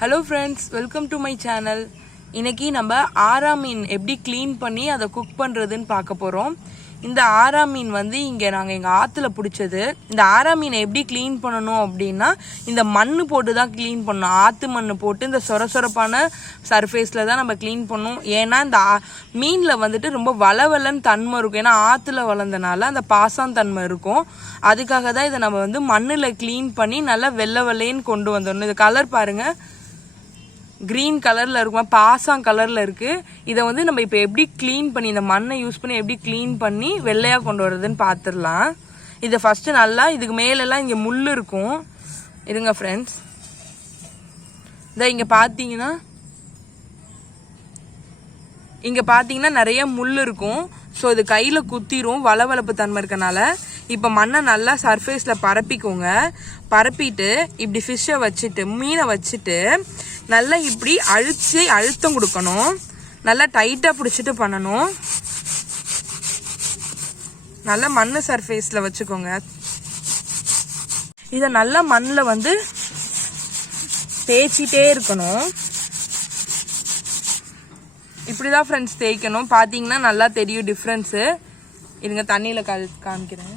Hello friends welcome to my channel இன்னைக்கு நம்ம ஆரா மீன் எப்படி க்ளீன் பண்ணி அதை குக் பண்ணுறதுன்னு பார்க்க போகிறோம் இந்த ஆரா மீன் வந்து இங்கே நாங்கள் எங்கள் ஆற்றுல பிடிச்சது. இந்த ஆரா மீனை எப்படி க்ளீன் பண்ணணும் அப்படின்னா இந்த மண் போட்டு தான் க்ளீன் பண்ணணும். ஆற்று மண் போட்டு இந்த சொர சொரப்பான சர்ஃபேஸில் தான் நம்ம க்ளீன் பண்ணணும். ஏன்னா இந்த மீனில் வந்துட்டு ரொம்ப வளவலன்னு தன்மை இருக்கும். ஏன்னா ஆற்றுல வளர்ந்தனால அந்த பாசான் தன்மை இருக்கும். அதுக்காக தான் இதை நம்ம வந்து மண்ணில் க்ளீன் பண்ணி நல்லா வெள்ளை வெள்ளைன்னு கொண்டு வந்துடணும் இது கலர் பாருங்கள் க்ரீன் கலரில் இருக்கும் பாசம் கலரில் இருக்குது இதை வந்து நம்ம இப்போ எப்படி க்ளீன் பண்ணி இந்த மண்ணை யூஸ் பண்ணி எப்படி க்ளீன் பண்ணி வெள்ளையாக கொண்டு வரதுன்னு பார்த்துடலாம் இதை ஃபஸ்ட்டு நல்லா இதுக்கு மேலெல்லாம் இங்கே முள் இருக்கும். இருங்க ஃப்ரெண்ட்ஸ் இதை இங்கே பார்த்தீங்கன்னா இங்கே பார்த்தீங்கன்னா நிறைய முள் இருக்கும். ஸோ இது கையில் குத்திரும் வளவளப்பு தன்மை இருக்கனால. இப்போ மண்ணை நல்லா சர்ஃபேஸில் பரப்பிக்கோங்க. பரப்பிட்டு இப்படி ஃபிஷ்ஷை வச்சுட்டு மீனை வச்சுட்டு நல்லா இப்படி அழிச்சு அழுத்தம் கொடுக்கணும். நல்லா டைட்டாக பிடிச்சிட்டு பண்ணணும். நல்லா மண் சர்ஃபேஸில் வச்சுக்கோங்க. இதை நல்லா மண்ணில் வந்து தேய்ச்சிட்டே இருக்கணும். இப்படி தான் ஃப்ரெண்ட்ஸ் தேய்க்கணும். பார்த்தீங்கன்னா நல்லா தெரியும் டிஃப்ரென்ஸு இருங்க தண்ணியில் கல் காமிக்கிறேன்.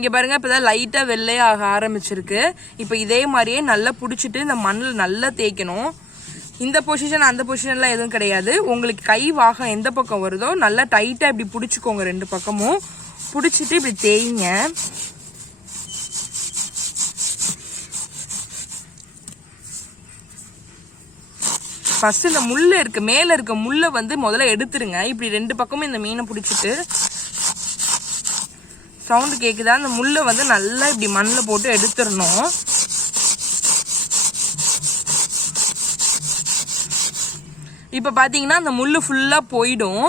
இங்கே பாருங்க இப்போ தான் லைட்டாக வெள்ளையாக ஆரம்பிச்சிருக்கு. இப்போ இதே மாதிரியே நல்லா பிடிச்சிட்டு இந்த மண்ணில் நல்லா தேய்க்கணும். இந்த பொசிஷன் அந்த பொசிஷன்லாம் எதுவும் கிடையாது. உங்களுக்கு கை வாகம் எந்த பக்கம் வருதோ நல்லா டைட்டாக இப்படி பிடிச்சிக்கோங்க ரெண்டு பக்கமும். பிடிச்சிட்டு இப்படி தேய்ங்க. ஃபர்ஸ்ட் இந்த முள்ளு இருக்கு மேல இருக்க முள்ளை வந்து முதல்ல எடுத்துருங்க. இப்படி ரெண்டு பக்கமும் இந்த மீனை பிடிச்சிட்டு சவுண்டு கேட்குதா அந்த முள்ளை வந்து நல்லா இப்படி மண்ணில் போட்டு எடுத்துடணும். இப்போ பார்த்தீங்கன்னா அந்த முள் ஃபுல்லாக போயிடும்.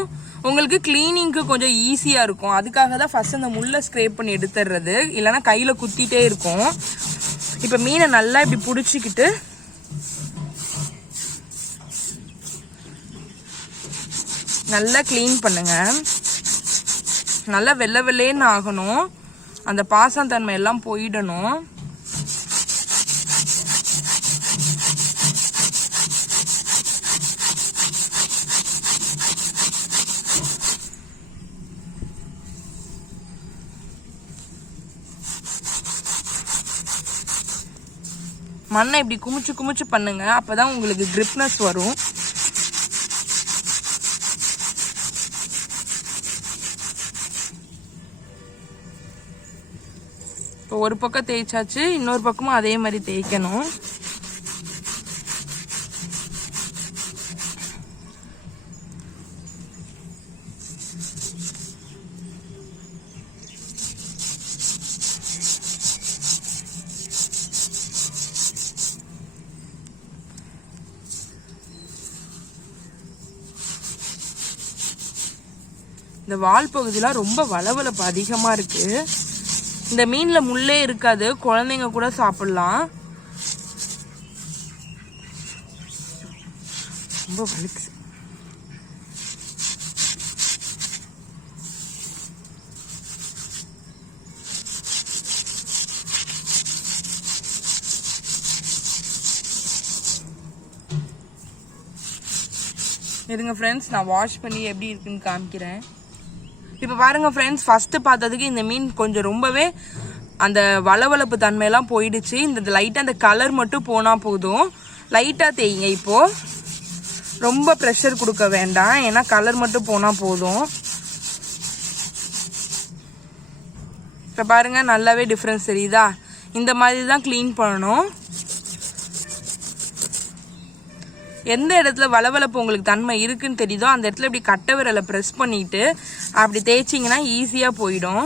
உங்களுக்கு க்ளீனிங்க்கு கொஞ்சம் ஈஸியாக இருக்கும். அதுக்காக தான் ஃபர்ஸ்ட் அந்த முள்ளை ஸ்க்ரேப் பண்ணி எடுத்துடுறது. இல்லைன்னா கையில் குத்திட்டே இருக்கும். இப்போ மீனை நல்லா இப்படி பிடிச்சிக்கிட்டு நல்லா க்ளீன் பண்ணுங்கள் நல்லா வெள்ளை வெள்ளைன்னு ஆகணும். அந்த பாசத்தன்மை எல்லாம் போயிடணும். மண்ணை இப்படி குமிச்சு குமிச்சு பண்ணுங்க. அப்போதான் உங்களுக்கு கிரிப்னஸ் வரும். இப்போ ஒரு பக்கம் தேய்ச்சாச்சு இன்னொரு பக்கமும் அதே மாதிரி தேய்க்கணும். இந்த வால் பகுதியெலாம் ரொம்ப வளவளப்பு அதிகமாக இருக்குது இந்த மீனில் முள்ளே இருக்காது. குழந்தைங்க கூட சாப்பிடலாம். ரொம்ப வலிக்கு இருங்க ஃப்ரெண்ட்ஸ் நான் வாஷ் பண்ணி எப்படி இருக்குன்னு காமிக்கிறேன். இப்போ பாருங்கள் ஃப்ரெண்ட்ஸ் ஃபஸ்ட்டு பார்த்ததுக்கு இந்த மீன் கொஞ்சம் ரொம்பவே அந்த வளவளப்பு தன்மையெல்லாம் போயிடுச்சு. இந்த லைட்டாக அந்த கலர் மட்டும் போனால் போதும். லைட்டாக தேய்ங்க இப்போது ரொம்ப ப்ரெஷர் கொடுக்க வேண்டாம். ஏன்னா கலர் மட்டும் போனால் போதும். இப்போ பாருங்க நல்லாவே டிஃப்ரென்ஸ் தெரியுதா? இந்த மாதிரி தான் க்ளீன் பண்ணணும். எந்த இடத்துல வளவளப்பு உங்களுக்கு தன்மை இருக்குன்னு தெரியுதோ அந்த இடத்துல இப்படி கட்டை விரலை ப்ரெஸ் பண்ணிவிட்டு அப்படி தேய்ச்சிங்கன்னா ஈஸியாக போயிடும்.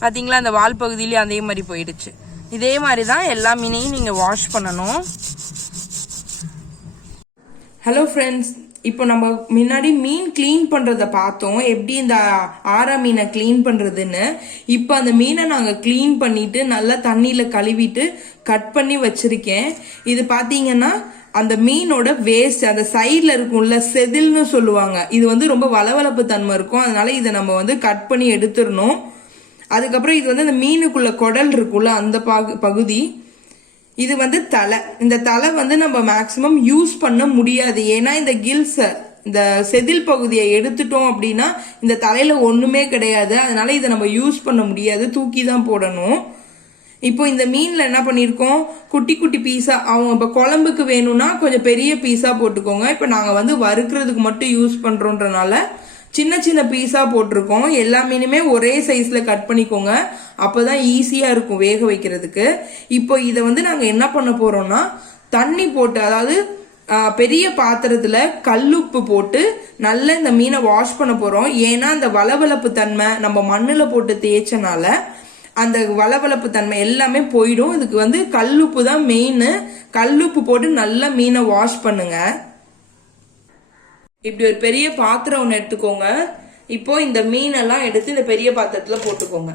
பார்த்தீங்களா அந்த வால் பகுதியிலே அதே மாதிரி போயிடுச்சு. இதே மாதிரி தான் எல்லா மீனையும் நீங்கள் வாஷ் பண்ணணும். ஹலோ ஃப்ரெண்ட்ஸ் இப்போ நம்ம முன்னாடி மீன் க்ளீன் பண்ணுறத பார்த்தோம். எப்படி இந்த ஆரா மீனை க்ளீன் பண்ணுறதுன்னு இப்போ அந்த மீனை நாங்கள் க்ளீன் பண்ணிட்டு நல்லா தண்ணியில் கழுவிட்டு கட் பண்ணி வச்சிருக்கேன். இது பார்த்தீங்கன்னா அந்த மீனோட வேஸ்ட் அந்த சைடில் இருக்கும்ல செதில்னு சொல்லுவாங்க. இது வந்து ரொம்ப வளவளப்பு தன்மை இருக்கும். அதனால இதை நம்ம வந்து கட் பண்ணி எடுத்துடணும். அதுக்கப்புறம் இது வந்து அந்த மீனுக்குள்ள குடல் இருக்குல்ல அந்த பகு பகுதி. இது வந்து தலை. இந்த தலை வந்து நம்ம மேக்சிமம் யூஸ் பண்ண முடியாது. ஏன்னா இந்த கில்ஸை இந்த செதில் பகுதியை எடுத்துட்டோம் அப்படின்னா இந்த தலையில ஒன்றுமே கிடையாது. அதனால இதை நம்ம யூஸ் பண்ண முடியாது. தூக்கி தான் போடணும். இப்போ இந்த மீனில் என்ன பண்ணியிருக்கோம் குட்டி குட்டி பீஸா அவங்க இப்போ குழம்புக்கு வேணும்னா கொஞ்சம் பெரிய பீஸா போட்டுக்கோங்க. இப்போ நாங்கள் வந்து வறுக்கிறதுக்கு மட்டும் யூஸ் பண்ணுறோன்றனால சின்ன சின்ன பீஸா போட்டிருக்கோம். எல்லா மீனுமே ஒரே சைஸில் கட் பண்ணிக்கோங்க. அப்போ தான் ஈஸியாக இருக்கும் வேக வைக்கிறதுக்கு. இப்போ இதை வந்து நாங்கள் என்ன பண்ண போகிறோம்னா தண்ணி போட்டு அதாவது பெரிய பாத்திரத்தில் கல்லுப்பு போட்டு நல்லா இந்த மீனை வாஷ் பண்ண போகிறோம் ஏன்னா அந்த வளவளப்பு தன்மை நம்ம மண்ணில் போட்டு தேய்ச்சனால அந்த வளவளப்பு தன்மை எல்லாமே போயிடும். இதுக்கு வந்து கல்லுப்பு தான் மெயின் கல்லுப்பு போட்டு நல்லா மீனை வாஷ் பண்ணுங்க. இப்படி ஒரு பெரிய பாத்திரம் ஒன்று எடுத்துக்கோங்க. இப்போ இந்த மீனெல்லாம் எடுத்து இந்த பெரிய பாத்திரத்தில் போட்டுக்கோங்க.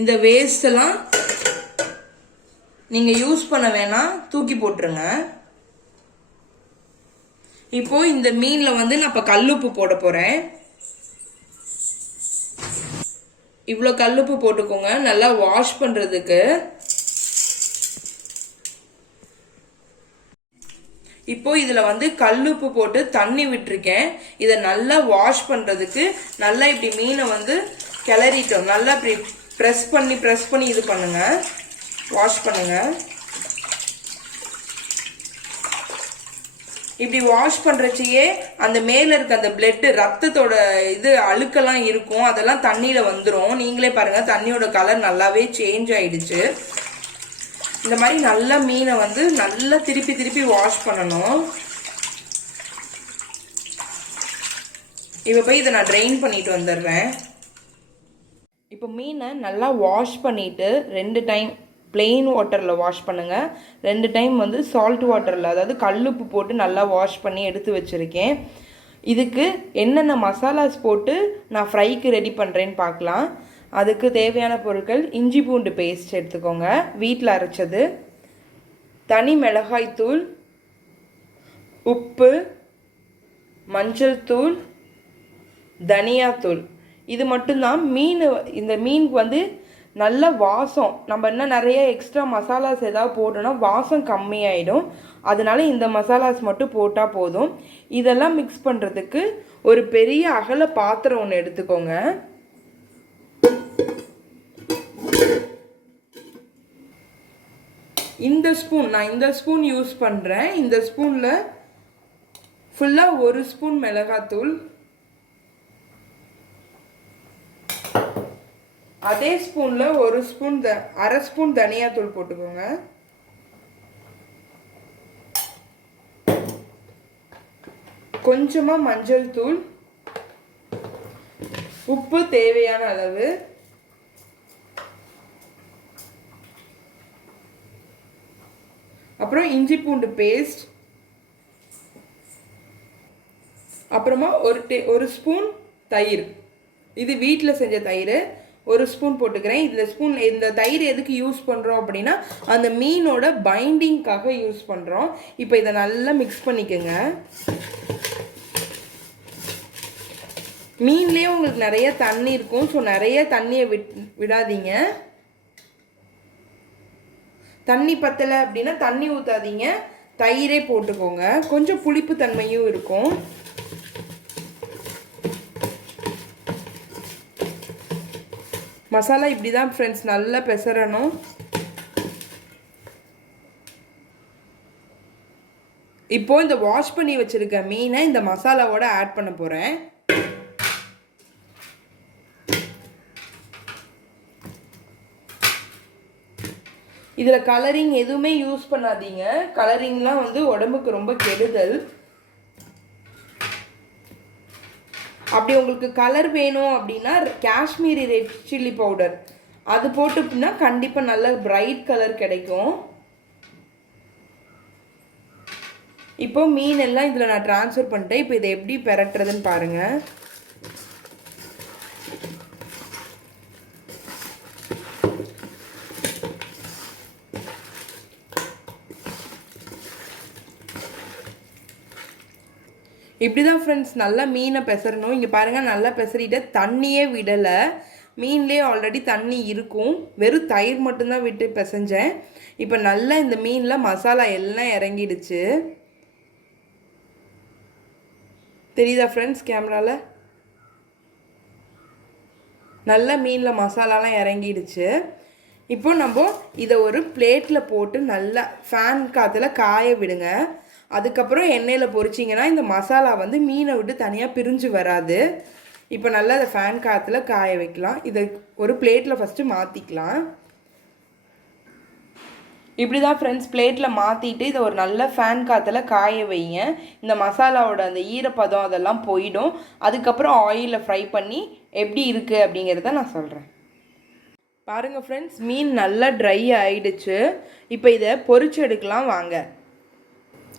இந்த வேஸ்ட் எல்லாம் நீங்கள் யூஸ் பண்ண வேணாம் தூக்கி போட்டுருங்க. இப்போ இந்த மீனில் வந்து நான் இப்போ கல்லுப்பு போட போறேன். இவ்வளோ கல்லுப்பு போட்டுக்கோங்க நல்லா வாஷ் பண்றதுக்கு. இப்போ இதுல வந்து கல்லுப்பு போட்டு தண்ணி விட்டுருக்கேன். இதை நல்லா வாஷ் பண்றதுக்கு நல்லா இப்படி மீனை வந்து கிளறிட்டோம். நல்லா இப்படி ப்ரெஸ் பண்ணி ப்ரெஸ் பண்ணி இது பண்ணுங்க. வாஷ் பண்ணுங்க. இப்படி வாஷ் பண்ணுறச்சையே அந்த மேலே இருக்க அந்த பிளட்டு ரத்தத்தோட இது அழுக்கெல்லாம் இருக்கும். அதெல்லாம் தண்ணியில் வந்துடும் நீங்களே பாருங்கள் தண்ணியோட கலர் நல்லாவே சேஞ்ச் ஆகிடுச்சு இந்த மாதிரி நல்ல மீனை வந்து நல்லா திருப்பி திருப்பி வாஷ் பண்ணணும். இப்போ போய் இதை நான் ட்ரெயின் பண்ணிட்டு வந்துடுறேன். இப்போ மீனை நல்லா வாஷ் பண்ணிவிட்டு ரெண்டு டைம் பிளெயின் வாட்டரில் வாஷ் பண்ணுங்கள் ரெண்டு டைம் வந்து சால்ட் வாட்டரில் அதாவது கல்லுப்பு போட்டு நல்லா வாஷ் பண்ணி எடுத்து வச்சுருக்கேன். இதுக்கு என்னென்ன மசாலாஸ் போட்டு நான் ஃப்ரைக்கு ரெடி பண்ணுறேன்னு பார்க்கலாம் அதுக்கு தேவையான பொருட்கள் இஞ்சி பூண்டு பேஸ்ட் எடுத்துக்கோங்க. வீட்டில் அரைச்சது. தனி மிளகாய் தூள் உப்பு மஞ்சள் தூள் தனியாத்தூள் இது மட்டும்தான் மீன் இந்த மீனுக்கு வந்து நல்ல வாசம். நம்ம இன்னும் நிறைய எக்ஸ்ட்ரா மசாலாஸ் ஏதாவது போட்டோம்னா வாசம் கம்மியாயிடும். அதனால இந்த மசாலாஸ் மட்டும் போட்டால் போதும். இதெல்லாம் மிக்ஸ் பண்ணுறதுக்கு ஒரு பெரிய அகல பாத்திரம் ஒன்று எடுத்துக்கோங்க. இந்த ஸ்பூன் நான் இந்த ஸ்பூன் யூஸ் பண்ணுறேன் இந்த ஸ்பூனில் ஃபுல்லாக ஒரு ஸ்பூன் மிளகாத்தூள் அதே ஸ்பூனில் ஒரு ஸ்பூன் த அரை ஸ்பூன் தனியாத்தூள் போட்டுக்கோங்க. கொஞ்சமாக மஞ்சள் தூள். உப்பு தேவையான அளவு. அப்புறம் இஞ்சி பூண்டு பேஸ்ட். அப்புறமா ஒரு டே ஒரு ஸ்பூன் தயிர். இது வீட்டில் செஞ்ச தயிர். ஒரு ஸ்பூன் போட்டுக்கிறேன். இந்த ஸ்பூன் இந்த தயிர் எதுக்கு யூஸ் பண்ணுறோம் அப்படின்னா அந்த மீனோட பைண்டிங்காக யூஸ் பண்ணுறோம் இப்போ இதை நல்லா மிக்ஸ் பண்ணிக்கோங்க. மீன்லேயே உங்களுக்கு நிறைய தண்ணி இருக்கும். ஸோ நிறைய தண்ணியை விட் விடாதீங்க. தண்ணி பத்தலை அப்படின்னா தண்ணி ஊற்றாதீங்க தயிரே போட்டுக்கோங்க. கொஞ்சம் புளிப்பு தன்மையும் இருக்கும். மசாலா இப்படி தான் ஃப்ரெண்ட்ஸ் நல்லா பெசரணும். இப்போ இந்த வாஷ் பண்ணி வச்சுருக்க மீனை இந்த மசாலாவோட ஆட் பண்ண போகிறேன் இதில் கலரிங் எதுவுமே யூஸ் பண்ணாதீங்க. கலரிங்லாம் வந்து உடம்புக்கு ரொம்ப கெடுதல். அப்படி உங்களுக்கு கலர் வேணும் அப்படின்னா காஷ்மீரி ரெட் சில்லி பவுடர் அது போட்டுனா கண்டிப்பாக நல்ல பிரைட் கலர் கிடைக்கும். இப்போ மீன் எல்லாம் இதில் நான் ட்ரான்ஸ்ஃபர் பண்ணிட்டேன். இப்போ இதை எப்படி பெரட்டுறதுன்னு பாருங்கள் இப்படி தான் ஃப்ரெண்ட்ஸ் நல்லா மீனை பெசரணும். இங்கே பாருங்கள் நல்லா பெசறிட்டு தண்ணியே விடலை. மீன்லேயே ஆல்ரெடி தண்ணி இருக்கும். வெறும் தயிர் மட்டும்தான் விட்டு பிசைஞ்சேன். இப்போ நல்லா இந்த மீனில் மசாலா எல்லாம் இறங்கிடுச்சு. தெரியுதா ஃப்ரெண்ட்ஸ் கேமராவில் நல்ல மீனில் மசாலாலாம் இறங்கிடுச்சு. இப்போ நம்ம இதை ஒரு பிளேட்டில் போட்டு நல்லா ஃபேன் காற்றுல காய விடுங்க. அதுக்கப்புறம் எண்ணெயில் பொரிச்சிங்கன்னா இந்த மசாலா வந்து மீனை விட்டு தனியாக பிரிஞ்சு வராது. இப்போ நல்லா அதை ஃபேன் காற்றுல காய வைக்கலாம். இதை ஒரு பிளேட்டில் ஃபஸ்ட்டு மாற்றிக்கலாம் இப்படி தான் ஃப்ரெண்ட்ஸ் பிளேட்டில் மாற்றிட்டு இதை ஒரு நல்ல ஃபேன் காற்றுல காய வைங்க. இந்த மசாலாவோட அந்த ஈரப்பதம் அதெல்லாம் போயிடும். அதுக்கப்புறம் ஆயிலில் ஃப்ரை பண்ணி எப்படி இருக்குது அப்படிங்கிறத நான் சொல்கிறேன் பாருங்கள் ஃப்ரெண்ட்ஸ் மீன் நல்லா ட்ரை ஆயிடுச்சு. இப்போ இதை பொறிச்சு எடுக்கலாம் வாங்க.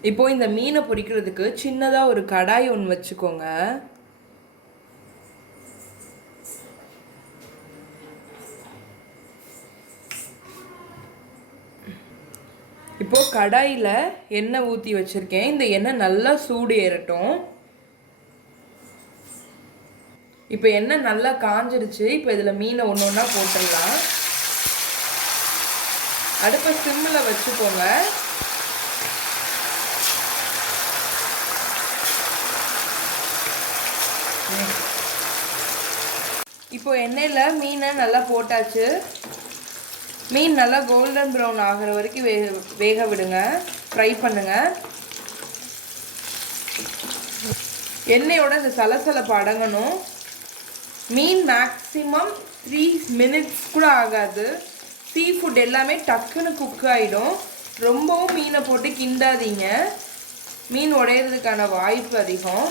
இப்போது இந்த மீனை பொரிக்கிறதுக்கு சின்னதாக ஒரு கடாய் ஒன்று வச்சுக்கோங்க. இப்போது கடாயில் எண்ணெய் ஊற்றி வச்சுருக்கேன். இந்த எண்ணெய் நல்லா சூடு ஏறட்டும். இப்போ எண்ணெய் நல்லா காஞ்சிருச்சு. இப்போ இதில் மீனை ஒன்று ஒன்றா போட்டுடலாம். அடுப்பை சிம்மில் வச்சுக்கோங்க. இப்போ எண்ணெயில் மீனை நல்லா போட்டாச்சு. மீன் நல்லா கோல்டன் ப்ரௌன் ஆகிற வரைக்கும் வேக வேக விடுங்க. ஃப்ரை பண்ணுங்க. எண்ணெயோட இந்த சலசலப்பு அடங்கணும். மீன் மேக்ஸிமம் த்ரீ மினிட்ஸ் கூட ஆகாது. சீ ஃபுட் எல்லாமே டக்குன்னு குக் ஆகிடும் ரொம்பவும் மீனை போட்டு கிண்டாதீங்க. மீன் உடையிறதுக்கான வாய்ப்பு அதிகம்.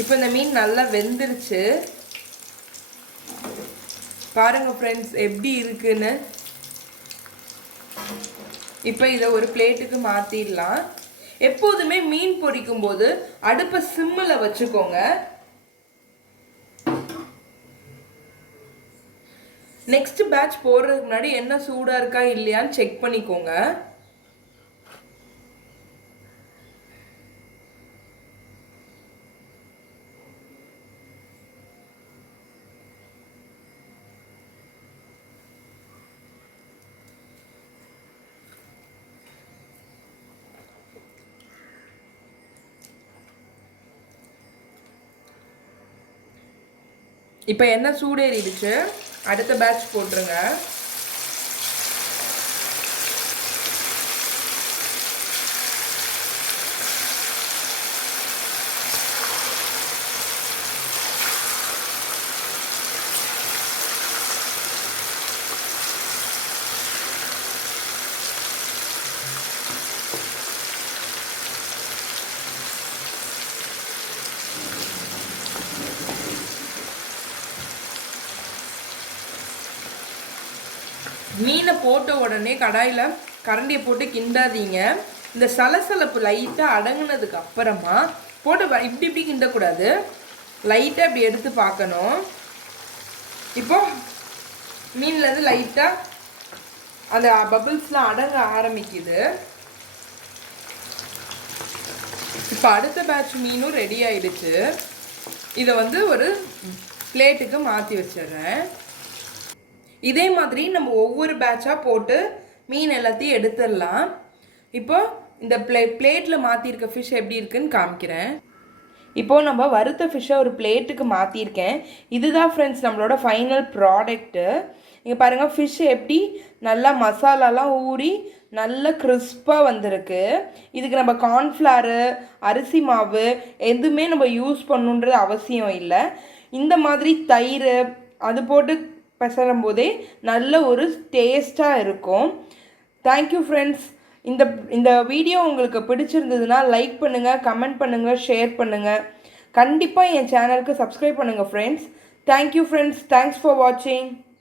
இப்போ இந்த மீன் நல்லா வெந்துருச்சு. பாருங்க ஃப்ரெண்ட்ஸ் எப்படி இருக்குன்னு. இப்போ இதை ஒரு பிளேட்டுக்கு மாற்றிடலாம் எப்போதுமே மீன் பொரிக்கும் போது அடுப்பை சிம்மில் வச்சுக்கோங்க. நெக்ஸ்ட் பேட்ச் போடுறதுக்கு முன்னாடி என்ன சூடாக இருக்கா இல்லையான்னு செக் பண்ணிக்கோங்க. இப்போ என்ன சூடேறிடுச்சு? அடுத்த பேட்ச் போட்டுருங்க. மீனை போட்ட உடனே கடாயில் கரண்டியை போட்டு கிண்டாதீங்க. இந்த சலசலப்பு லைட்டாக அடங்கினதுக்கு அப்புறமா போட்டு இப்படி இப்படி கிண்டக்கூடாது. லைட்டாக இப்படி எடுத்து பார்க்கணும். இப்போ மீன்லேருந்து லைட்டாக அந்த பபிள்ஸ்லாம் அடங்க ஆரம்பிக்குது. இப்போ அடுத்த பேட்ச் மீனும் ரெடி ஆயிடுச்சு. இதை வந்து ஒரு பிளேட்டுக்கு மாற்றி வச்சிடுறேன். இதே மாதிரி நம்ம ஒவ்வொரு பேட்சாக போட்டு மீன் எல்லாத்தையும் எடுத்துடலாம். இப்போ இந்த பிளே பிளேட்டில் மாற்றிருக்க ஃபிஷ் எப்படி இருக்குன்னு காமிக்கிறேன். இப்போ நம்ம வறுத்த ஃபிஷ்ஷை ஒரு பிளேட்டுக்கு மாற்றிருக்கேன் இதுதான் ஃப்ரெண்ட்ஸ் நம்மளோட ஃபைனல் ப்ராடக்ட்டு இங்கே பாருங்கள் ஃபிஷ் எப்படி நல்லா மசாலாலாம் ஊறி நல்ல கிறிஸ்பாக வந்திருக்கு. இதுக்கு நம்ம கார்ன்ஃப்ளாரு அரிசி மாவு எதுவுமே நம்ம யூஸ் பண்ணுன்றது அவசியம் இல்லை. இந்த மாதிரி தயிர் அது போட்டு பெசரும் போதே நல்ல ஒரு டேஸ்ட்டாக இருக்கும். தேங்க்யூ ஃப்ரெண்ட்ஸ் இந்த இந்த வீடியோ உங்களுக்கு பிடிச்சிருந்ததுன்னா லைக் பண்ணுங்கள் கமெண்ட் பண்ணுங்கள் ஷேர் பண்ணுங்கள் கண்டிப்பாக என் சேனலுக்கு சப்ஸ்கிரைப் பண்ணுங்கள் friends thank you friends thanks for வாட்சிங்